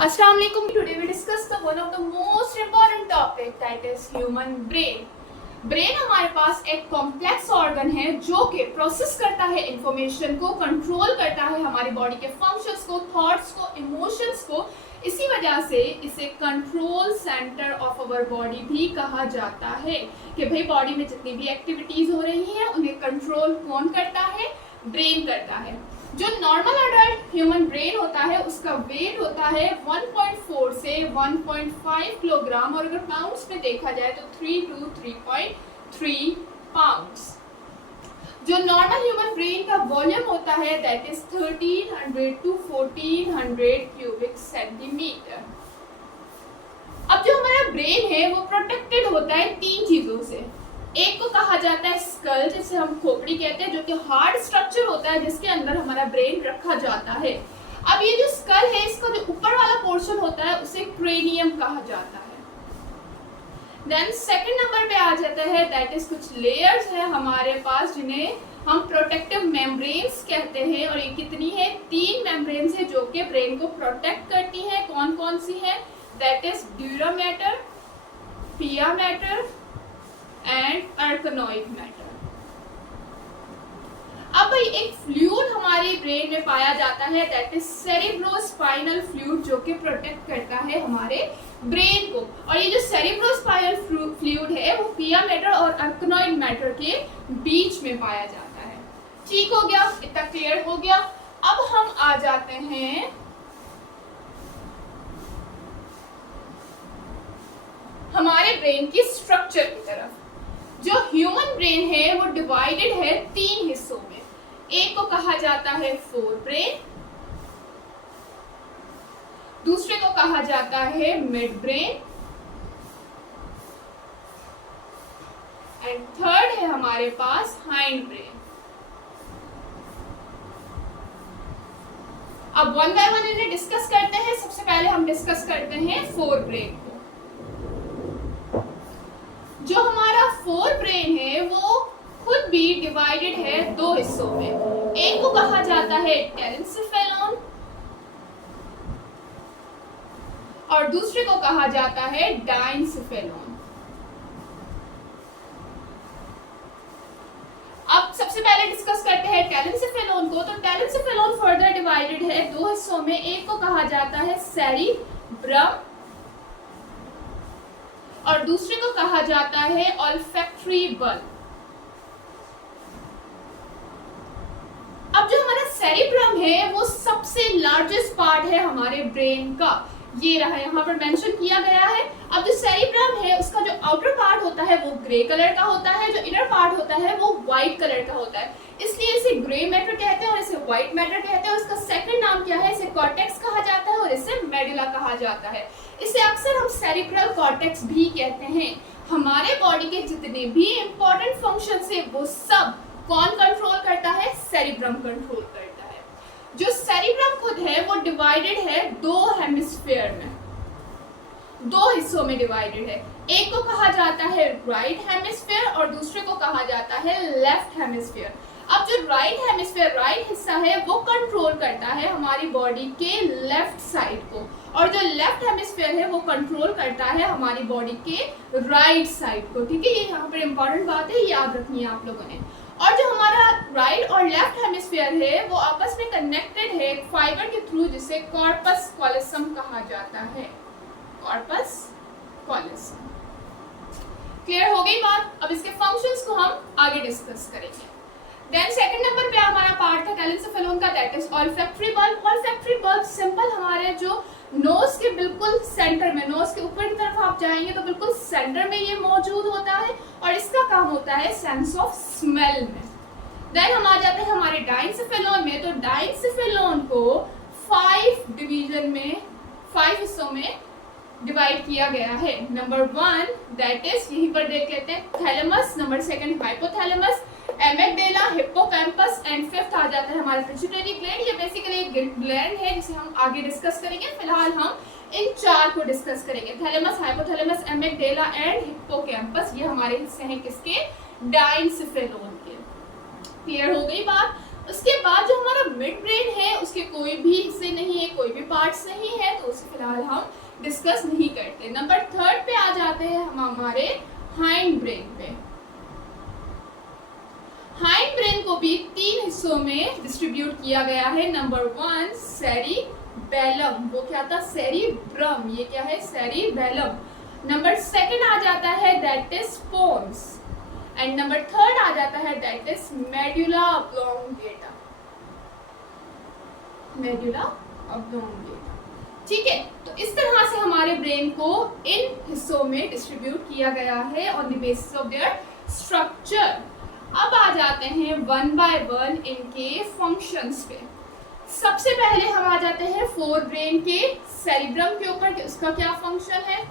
Assalamu alaikum. Today we discuss the one of the most important topic that is human brain. Brain हमारे पास एक complex organ है जो कि process करता है इंफॉर्मेशन को, कंट्रोल करता है हमारी बॉडी के फंक्शंस को, थॉट्स को, इमोशंस को। इसी वजह से इसे control centre of our body भी कहा जाता है कि भाई बॉडी में जितनी भी एक्टिविटीज हो रही हैं उन्हें कंट्रोल कौन करता है? ब्रेन करता है। जो नॉर्मल अडल्ट ह्यूमन ब्रेन होता है उसका वेट होता है 1.4 से 1.5 किलोग्राम और अगर पाउंड्स में देखा जाए तो 3 to 3.3 पाउंड्स। जो नॉर्मल ह्यूमन ब्रेन का वॉल्यूम होता है that is 1300 to 1400 cubic centimetre. अब जो हमारा ब्रेन है वो प्रोटेक्टेड होता है तीन चीजों से। एक को कहा जाता है स्कल, जिसे हम खोपड़ी कहते हैं, जो कि हार्ड स्ट्रक्चर होता है जिसके अंदर हमारा ब्रेन रखा जाता है। अब ये जो स्कल है इसका जो ऊपर वाला पोर्शन होता है उसे क्रेनियम कहा जाता है। देन सेकंड नंबर पे आ जाता है दैट इज कुछ लेयर्स है हमारे पास जिन्हें हम प्रोटेक्टिव मेम्ब्रेन्स कहते हैं और ये कितनी है? 3 मेम्ब्रेन्स है जो कि ब्रेन को प्रोटेक्ट करती है। कौन कौन सी है? दैट इज ड्यूरा मैटर, पिया मैटर एंड आर्कनोइड मैटर। अब भाई एक फ्लूइड हमारे ब्रेन में पाया जाता है दैट इज सेरेब्रोस्पाइनल फ्लूइड जो कि प्रोटेक्ट करता है हमारे ब्रेन को। और ये जो सेरेब्रोस्पाइनल फ्लूइड है वो पिया मैटर और आर्कनोइड मैटर के बीच में पाया जाता है। ठीक हो गया? इतना क्लियर हो गया। अब हम आ जाते हैं हमारे ब्रेन की स्ट्रक्चर की तरफ। जो ह्यूमन ब्रेन है वो डिवाइडेड है 3 हिस्सों में। एक को कहा जाता है फोर ब्रेन, दूसरे को कहा जाता है मिड ब्रेन एंड थर्ड है हमारे पास हाइंड ब्रेन। अब वन बाय वन इन्हें डिस्कस करते हैं। सबसे पहले हम डिस्कस करते हैं फोर ब्रेन को। जो हमारा फोर ब्रेन है वो खुद भी डिवाइडेड है 2 हिस्सों में। एक को कहा जाता है टेलेंसेफेलॉन और दूसरे को कहा जाता है डाइनसेफेलॉन। अब सबसे पहले डिस्कस करते हैं टेलेंसेफेलॉन को। तो टेलेंसेफेलॉन फर्दर डिवाइडेड है 2 हिस्सों में। एक को कहा जाता है सेरिब्रम और दूसरे को कहा जाता है ऑल्फैक्टरी बल्ब। अब जो हमारा सेरिब्रम है वो सबसे लार्जेस्ट पार्ट है हमारे ब्रेन का। ये रहा, यहाँ पर मेंशन किया गया है। अब जो सेरिब्रम है उसका जो आउटर पार्ट होता है वो ग्रे कलर का होता है, जो इनर पार्ट होता है वो व्हाइट कलर का होता है। इसलिए इसे ग्रे मैटर कहते हैं और इसे व्हाइट मैटर कहते हैं। और इसका सेकंड नाम क्या है? इसे कॉर्टेक्स कहा जाता है और इसे मेडुला कहा जाता है। इसे अक्सर हम सेरिब्रल कॉर्टेक्स भी कहते हैं। हमारे बॉडी के जितने भी इंपॉर्टेंट फंक्शंस है वो सब कौन कंट्रोल करता है? सेरिब्रम कंट्रोल करता है। जो सेरिब्रम खुद है वो डिवाइडेड है 2 हेमिस्फीयर में, 2 हिस्सों में डिवाइडेड है। एक को कहा जाता है राइट हेमिस्फीयर और दूसरे को कहा जाता है लेफ्ट हेमिस्फीयर। अब जो राइट हेमिस्फीयर, राइट हिस्सा है वो कंट्रोल करता है हमारी बॉडी के लेफ्ट साइड को और जो लेफ्ट हेमिस्फीयर है वो कंट्रोल करता है हमारी बॉडी के राइट साइड को। ठीक है, ये यहाँ पर इंपॉर्टेंट बात है, याद रखनी है आप लोगों ने। और जो हमारा राइट और लेफ्ट हेमिस्फीयर है वो आपस में कनेक्टेड है एक फाइबर के थ्रू जिसे कॉर्पस कॉलोसम कहा जाता है। Corpus callosum. क्लियर हो गई बात? अब इसके फंक्शंस को हम आगे डिस्कस करेंगे। देन सेकंड नंबर पे हमारा पार्ट था टेलेंसेफेलॉन का that is olfactory bulb. Olfactory bulb simple हमारे जो नोज के बिल्कुल सेंटर में, नोज के ऊपर की तरफ आप जाएंगे तो बिल्कुल सेंटर में ये मौजूद होता है और इसका काम होता है सेंस ऑफ स्मेल में। देन हम आ जाते हैं हमारे डाइनसेफेलॉन में। तो डाइनसेफेलॉन को 5 डिवीजन में, 5 हिस्सों में डिवाइड किया गया है। नंबर 1 दैट इज, यहीं पर देख लेते हैं, thalamus. Number 2 hypothalamus, amygdala, hippocampus and 5th आ जाता है हमारा पिट्यूटरी ग्लैंड। ये बेसिकली एक ग्लैंड है जिसे हम आगे डिस्कस करेंगे। फिलहाल हम इन 4 को डिस्कस करेंगे। थैलेमस, हाइपोथैलेमस, एमेगडेला एंड हिप्पोकैम्पस, ये हमारे हिस्से हैं किसके? डाइनसेफेलॉन के। क्लियर हो गई बात? उसके बाद जो हमारा मिड ब्रेन है उसके कोई भी हिस्से नहीं है, कोई भी पार्ट्स नहीं है, तो उसे फिलहाल हम डिस्कस नहीं करते। नंबर 3 पे आ जाते हैं हम हमारे हाइंड ब्रेन पे। हाइंड ब्रेन को भी 3 हिस्सों में डिस्ट्रीब्यूट किया गया है। नंबर 1 सेरिबेलम, वो क्या था, सेरिब्रम, ये क्या है, सेरिबेलम। नंबर 2 आ जाता है that is pons, and number 3 आ जाता है that is medulla oblongata, medulla oblongata. ठीक है, तो इस तरह से हमारे ब्रेन को इन हिस्सों में डिस्ट्रीब्यूट किया गया है on the basis of their structure. अब आ जाते हैं 1 बाय 1 इनके फंक्शंस पे। सबसे पहले हम आ जाते हैं फोर ब्रेन के सेरिब्रम के ऊपर कि उसका क्या फंक्शन है।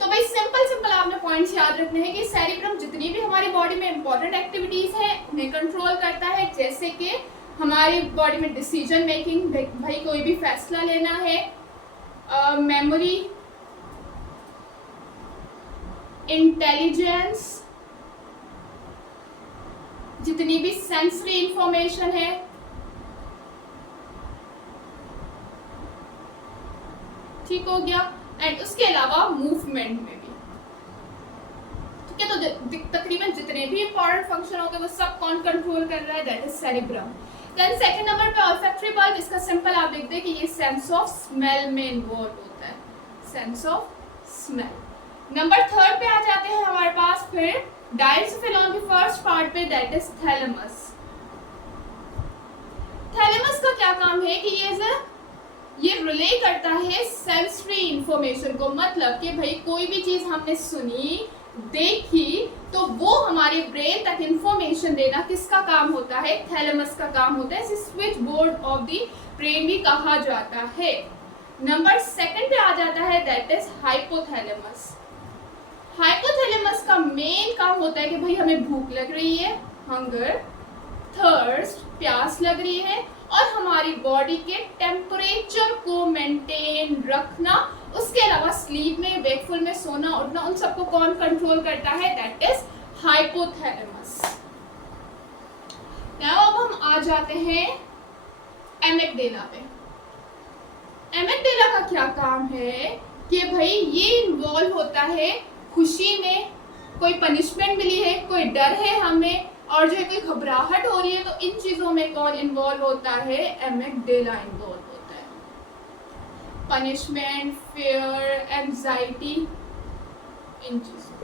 तो भाई सिंपल आपने पॉइंट्स याद रखने हैं कि सेरिब्रम जितनी भी हमारी बॉडी में इंपॉर्टेंट एक्टिविटीज है उन्हें कंट्रोल करता है, जैसे कि हमारी बॉडी में डिसीजन मेकिंग, भाई कोई भी फैसला लेना है, मेमोरी, इंटेलिजेंस, जितनी भी सेंसरी इंफॉर्मेशन है, ठीक हो गया, एंड उसके अलावा मूवमेंट में भी। ठीक है, तो तकरीबन जितने भी इंपॉर्टेंट फंक्शन होंगे वो सब कौन कंट्रोल कर रहा है, that is cerebrum. Then second number पे ऑल्फैक्टरी बल्ब, इसका सिंपल आप लिख दें कि ये सेंस ऑफ स्मेल में इन्वॉल्व होता है, सेंस ऑफ स्मेल। नंबर 3 पे आ जाते हैं हमारे पास फिर डायल्सिफिलॉन के फर्स्ट पार्ट पे, दैट इज थैलेमस। थैलेमस का क्या काम है कि ये रिले करता है सेंसरी इंफॉर्मेशन को, मतलब कि भाई कोई भी चीज हमने सुनी, देखी, तो वो हमारे ब्रेन तक इंफॉर्मेशन देना किसका काम होता है, थैलेमस का काम होता है। इसे switch board of the brain भी कहा जाता है। नंबर 2 पे आ जाता है दैट इज हाइपोथैलेमस। हाइपोथैलेमस का मेन काम होता है कि भाई हमें भूख लग रही है, हंगर, थर्स्ट, प्यास लग रही है, और हमारी बॉडी के टेम्परेचर को मेंटेन रखना, उसके अलावा स्लीप में, वेकफुल में, सोना उठना, उन सबको कौन कंट्रोल करता है, दैट इज हाइपोथैलेमस। नाउ अब हम आ जाते हैं एमिगडाला पे। एमिगडाला का क्या काम है कि भाई ये इन्वॉल्व होता है खुशी में, कोई पनिशमेंट मिली है, कोई डर है हमें, और जो है कोई घबराहट हो रही है, तो इन चीजों में कौन इन्वॉल्व होता है, एमिगडाला इन्वॉल्व होता है। पनिशमेंट, फियर, एंजाइटी, इन चीजों।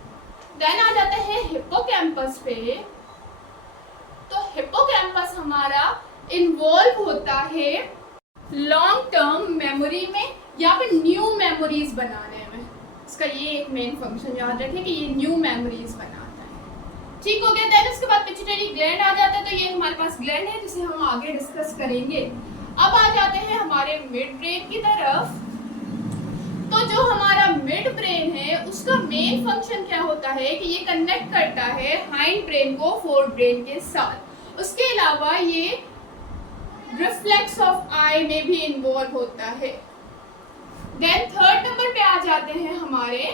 देन आ जाते हैं हिप्पोकैम्पस पे। तो हिप्पोकैम्पस हमारा इन्वॉल्व होता है लॉन्ग टर्म मेमोरी में या फिर न्यू मेमोरीज बनाने में। इसका ये एक मेन फंक्शन याद रखें कि ये न्यू मेमोरीज बनाता है। ठीक हो गया। देन उसके बाद पिट्यूटरी ग्लैंड आ जाता है, तो ये हमारे पास ग्लैंड है जिसे हम आगे डिस्कस करेंगे। अब आ जाते हैं हमारे मिड ब्रेन की तरफ। तो जो हमारा मिड ब्रेन है उसका मेन फंक्शन क्या होता है कि ये कनेक्ट करता है हाइंड ब्रेन को फोर्थ ब्रेन के साथ। उसके अलावा ये रिफ्लेक्स ऑफ आई में भी इन्वॉल्व होता है। देन थर्ड नंबर पे आ जाते हैं हमारे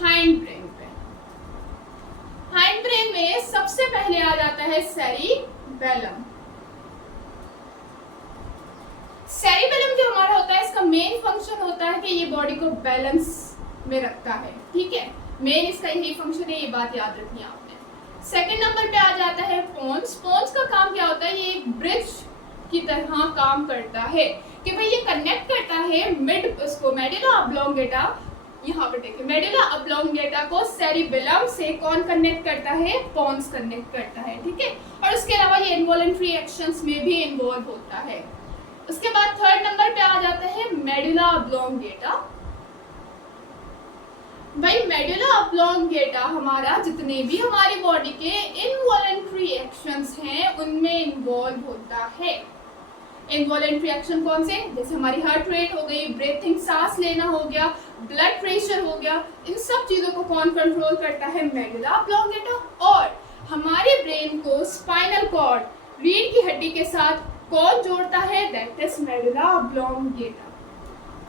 हाइंड ब्रेन पे। हाइंड ब्रेन में सबसे पहले आ जाता है सेरिबेलम। सेरिबेलम जो हमारा होता है इसका मेन फंक्शन होता है कि ये बॉडी को बैलेंस में रखता है। ठीक है, मेन इसका यही फंक्शन है, ये बात याद रखनी है आपने। सेकंड नंबर पे आ जाता है पोन्स। पोन्स का काम क्या होता है, ये एक ब्रिज की तरह काम करता है कि भाई ये कनेक्ट करता है मिड उसको मेडुला ऑब्लोंगेटा, यहाँ पे देखिए मेडुला ऑब्लोंगेटा को सेरिबेलम से कौन कनेक्ट करता है, पोन्स कनेक्ट करता है। ठीक है, और उसके अलावा ये इनवॉलंटरी एक्शंस में भी इन्वॉल्व होता है। उसके बाद थर्ड नंबर पे आ जाता है मेडुला ऑब्लोंगेटा। भाई मेडुला ऑब्लोंगेटा हमारा जितने भी हमारी बॉडी के इनवॉलंटरी एक्शंस हैं उनमें इन्वॉल्व होता है। इनवॉलंटरी एक्शन कौन से, जैसे हमारी हार्ट रेट हो गई, ब्रीथिंग, सांस लेना हो गया, ब्लड प्रेशर हो गया, इन सब चीजों को कौन कंट्रोल करता है, मेडुला ऑब्लोंगेटा। और हमारे ब्रेन को स्पाइनल कॉर्ड, रीढ़ की हड्डी के साथ कौन जोड़ता है, दैट इज मेडुला ऑब्लोंगेटा।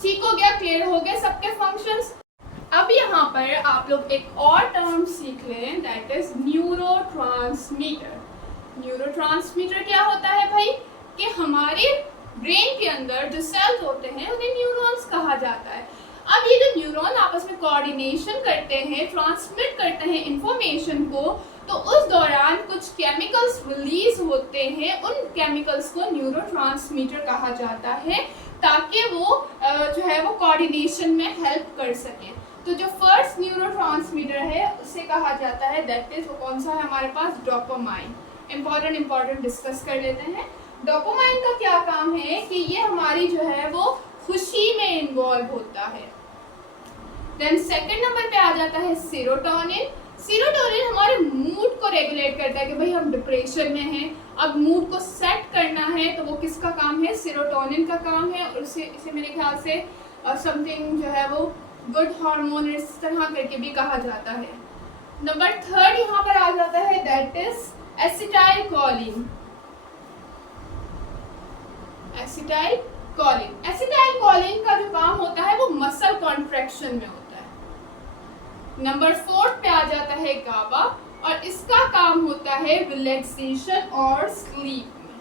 ठीक हो गया, क्लियर हो गया सबके फंक्शंस। अब यहाँ पर आप लोग एक और टर्म सीख लें, दैट इज न्यूरोट्रांसमीटर। न्यूरोट्रांसमीटर क्या होता है भाई, कि हमारे ब्रेन के अंदर जो सेल्स होते हैं उन्हें न्यूरॉन्स कहा जाता है। अब ये जो न्यूरॉन आपस में कोऑर्डिनेशन करते हैं, ट्रांसमिट करते हैं इंफॉर्मेशन को, तो उस दौरान कुछ केमिकल्स रिलीज होते हैं, उन केमिकल्स को न्यूरोट्रांसमीटर कहा जाता है, ताकि वो जो है वो कोऑर्डिनेशन में हेल्प कर सकें। तो जो फर्स्ट न्यूरोट्रांसमीटर है उसे कहा जाता है, दैट इज वो कौन सा है हमारे पास, डोपामाइन। इंपॉर्टेंट डिस्कस कर लेते हैं। डोपामाइन का क्या काम है कि ये हमारी जो है वो खुशी में इन्वॉल्व होता है। देन सेकंड नंबर पे आ जाता है सेरोटोनिन। सेरोटोनिन हमारे मूड को रेगुलेट करता है कि भाई हम डिप्रेशन में हैं, अब मूड को सेट करना है, तो वो किसका काम है, सेरोटोनिन का काम है। और इसे मेरे ख्याल से समथिंग जो है वो गुड हार्मोन इस तरह करके भी कहा जाता है। नंबर थर्ड यहाँ पर आ जाता है, that is acetyl choline. Acetyl choline का जो काम होता है वो मसल कॉन्ट्रैक्शन में होता है। नंबर फोर्थ पे आ जाता है गाबा, और इसका काम होता है रिलैक्सेशन और स्लीप में।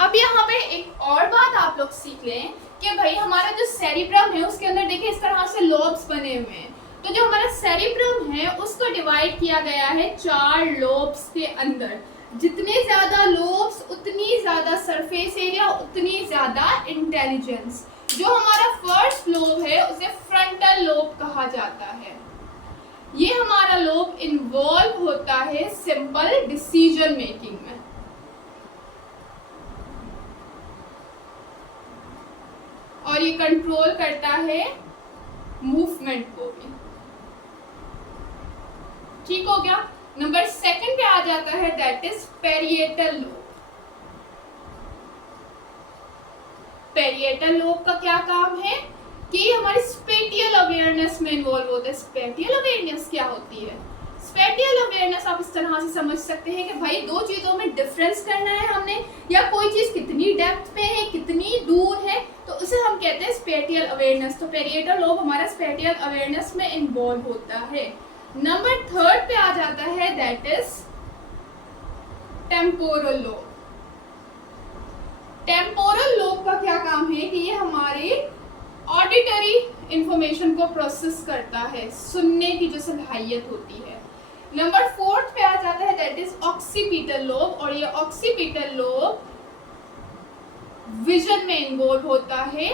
अब यहाँ पे एक और बात आप लोग सीख लें कि भाई हमारा जो सेरिब्रम है उसके अंदर देखिए इस तरह से लोब्स बने हुए हैं। तो जो हमारा सेरिब्रम है उसको डिवाइड किया गया है 4 लोब्स के अंदर। जितने ज्यादा लोब्स उतनी ज्यादा सरफेस एरिया, उतनी ज्यादा इंटेलिजेंस। जो हमारा फर्स्ट लोब है उसे फ्रंटल लोब कहा जाता है। ये हमारा लोब इन्वॉल्व होता है सिंपल डिसीजन मेकिंग में। और ये कंट्रोल करता है मूवमेंट को भी। ठीक हो गया। नंबर सेकंड पे आ जाता है, that is parietal lobe. Parietal lobe का क्या काम है कि हमारी स्पेटियल अवेयरनेस में इन्वॉल्व होता है। स्पेटियल अवेयरनेस क्या होती है? स्पेटियल अवेयरनेस आप इस तरह से समझ सकते हैं कि भाई दो चीजों में डिफरेंस करना है हमने, या कोई चीज कितनी डेप्थ पे है, कितनी दूर है, तो उसे हम कहते हैं स्पेटियल अवेयरनेस। तो पेरिएटल लोब हमारा स्पेटियल अवेयरनेस में इन्वॉल्व होता है। नंबर थर्ड पे आ जाता है, that is temporal lobe. Temporal lobe का क्या काम है कि ये हमारे ऑडिटरी इंफॉर्मेशन को प्रोसेस करता है, सुनने की जो सलाहियत होती है। नंबर फोर्थ पे आ जाता है, दैट इज ऑक्सीपिटल लोब, और ये ऑक्सीपिटल लोब विजन में इन्वॉल्व होता है,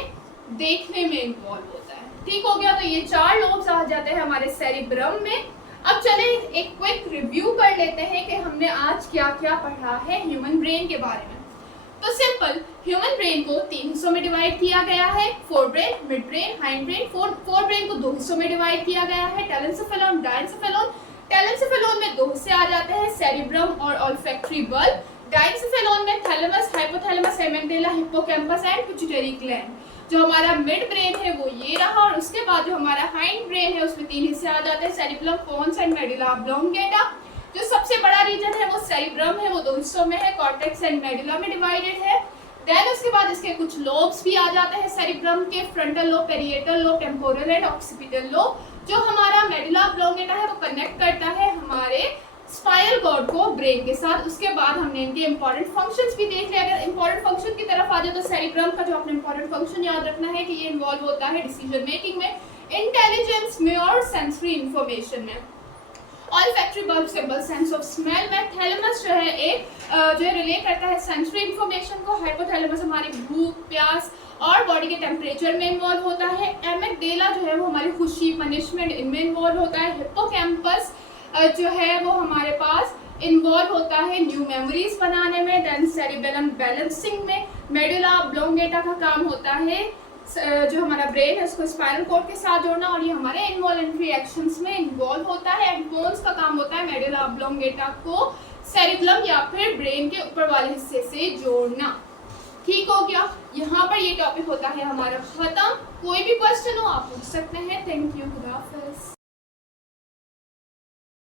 देखने में इन्वॉल्व होता है। ठीक हो गया। तो ये 4 लोब्स आ जाते हैं हमारे सेरिब्रम में। अब चले एक क्विक रिव्यू कर लेते हैं कि हमने आज क्या क्या पढ़ा है ह्यूमन ब्रेन के बारे में। तो सिंपल, ह्यूमन ब्रेन को 3 हिस्सों में डिवाइड किया गया है, fore brain, mid brain, hind brain. Fore brain को 2 हिस्सों में डिवाइड किया गया है, टेलेंसेफेलॉन, डायंसेफेलॉन। टेलेंसेफेलॉन में 2 हिस्से आ जाते हैं, सेरिब्रम और ऑल्फैक्टरी बल्ब। डायंसेफेलॉन में thalamus, hypothalamus, amygdala, hippocampus and pituitary gland. जो हमारा मिड ब्रेन है वो ये रहा, और उसके बाद जो हमारा हाइंड ब्रेन है उसमें 3 हिस्से आ जाते हैं, cerebellum, pons and medulla oblongata. जो सबसे बड़ा रीजन है वो सेरिब्रम है, वो 2 हिस्सों में है, कॉर्टेक्स एंड मेडुला में डिवाइडेड है। देन उसके बाद इसके कुछ लोब्स भी आ जाते हैं सेरिब्रम के, frontal lobe, parietal lobe, temporal and occipital lobe. जो हमारा मेडुला ऑब्लोंगेटा है वो कनेक्ट करता है हमारे स्पाइनल कॉर्ड को ब्रेन के साथ। उसके बाद हमने इनके इंपॉर्टेंट फंक्शंस भी देख लिया। अगर इंपॉर्टेंट फंक्शन की तरफ आ जाए तो सेरिब्रम का जो अपने इंपॉर्टेंट फंक्शन याद रखना है कि ये इन्वॉल्व होता है डिसीजन मेकिंग में, इंटेलिजेंस में और सेंसरी इंफॉर्मेशन में। Olfactory bulb symbol sense of smell में। थैलेमस जो है एक जो है रिलेट करता है सेंसरी इंफॉर्मेशन को। हाइपोथैलेमस हमारी भूख, प्यास और बॉडी के टेम्परेचर में इन्वॉल्व होता है। एमिगडाला जो है वो हमारी खुशी, पनिशमेंट, इनमें इन्वॉल्व होता है। हिप्पोकैम्पस जो है वो हमारे पास इन्वॉल्व होता है न्यू मेमोरीज बनाने में। देन सेरिबेलम बैलेंसिंग में। मेडुला ऑब्लोंगेटा का काम होता है जो हमारा ब्रेन है उसको स्पाइनल कॉर्ड के साथ जोड़ना, और ये हमारे इनवॉलंटरी एक्शंस में इन्वॉल्व होता है। एंड बोन्स का काम होता है मेडुला ऑब्लोंगेटा को सेरिबेलम या फिर ब्रेन के ऊपर वाले हिस्से से जोड़ना। ठीक हो गया। यहाँ पर ये टॉपिक होता है हमारा खत्म। कोई भी क्वेश्चन हो आप पूछ सकते हैं। Thank you. खुदा हाफिज़।